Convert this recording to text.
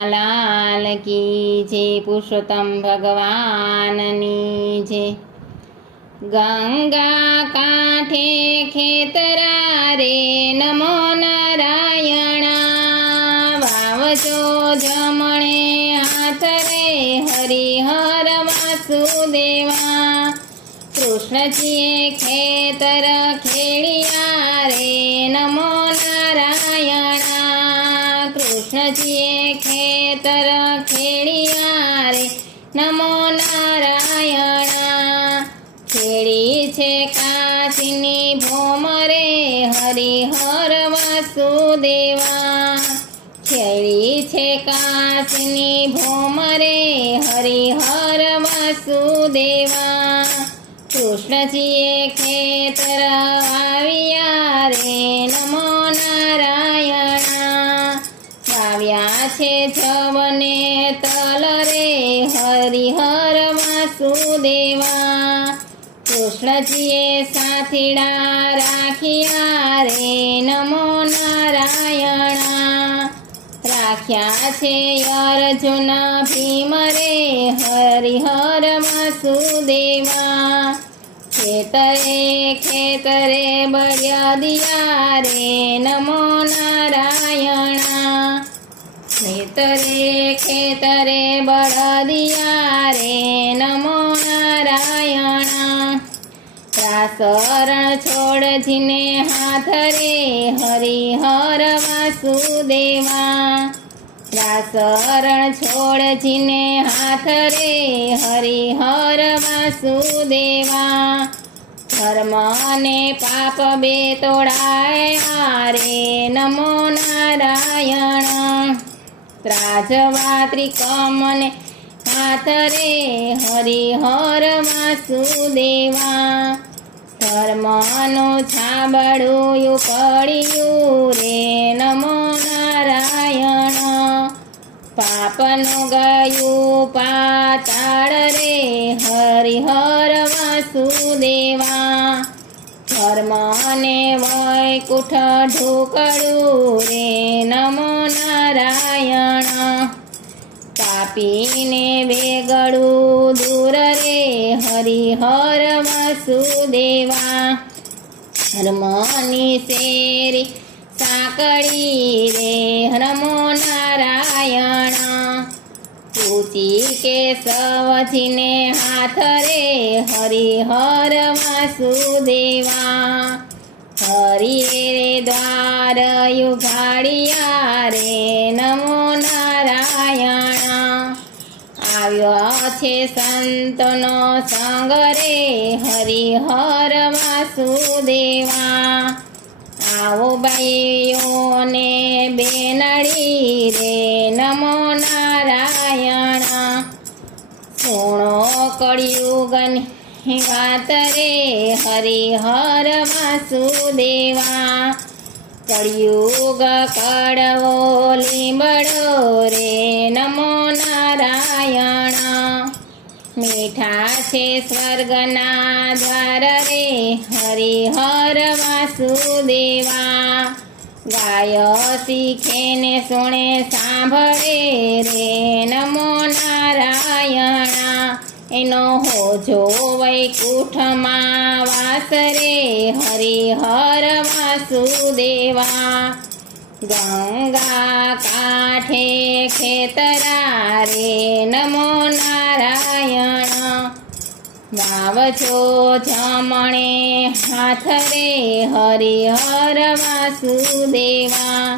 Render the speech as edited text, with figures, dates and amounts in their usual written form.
लाल की जय पुरुषोत्तम भगवाननी जय। गंगा कांठे खेतरा रे नमो नारायणा, वावजो जमणे हाथ रे हरिहर वासुदेवा। कृष्णजीए खेतर खेड़िया रे नमो नारायणा, कृष्णजीए खेतर खेड़िया रे नमो नारायणा। खेड़ी छे काशीनी भोमरे हरिहर वासुदेवा, खेड़ी छे काशीनी भोमरे हरिहर वासुदेवा। कृष्णजीए खेतर आविया रे नमो नारायणा, वाव्या छे जवने तल रे हरिहर वासुदेवा। कृष्णजीए साथीड़ा राखिया रे नमो नारायणा, राख्या छे अर्जुन भीम रे हरिहर वासुदेवा। खेतरे खेतरे बळ्या दिया रे नमो नारायणा, खेतरे खेतरे बळदिया रे नमो नारायणा। रासरण छोड़ जीने हाथ रे हरिहर वासुदेवा, रासरण छोड़ जीने हाथ रे हरिहर वासुदेवा। धर्म ने पाप बे तोड़ाया रे नमो नारायण, त्राजवा त्रिकम ने हाथ रे हरिहर वासुदेवा। धर्मनु छाबड़ू पड़ियू रे नमो नारायण, पापनु गयू पाताड़ रे हरिहर वासुदेवा। धर्म ने वैकुंठ ढूकड़ू रे नमो नारायण, पापी ने वेगड़ू दूर रे हरिहर वासुदेवा। धर्मनी सेरी साकड़ी रे नमो नारायण, पूछी के सवजीने हाथ रे हरिहर वासुदेवा। हरि रे द्वार युगाड़िया रे नमो नारायण, આવ્યો છે સંતનો સંગ રે હરિહર વાસુદેવા। આવો ભાઈઓને બેનડી રે નમો નારાયણ, સુણો કળિયુગની વાત રે હરિહર વાસુદેવા। કળિયુગ કડવો લીંબડો રે નમો નારાયણ, મીઠા છે સ્વર્ગના દ્વાર રે હરિહર વાસુદેવા। ગાય શીખે ને સુણે સાંભળે રે નમો નારાયણ, એનો હોજો વૈકુંઠમાં વાસ રે હરિહર વાસુદેવા। ગંગા કાંઠે ખેતરા રે નમો નારાયણ, વાવજો જમણે હાથ રે હરિહર વાસુદેવા।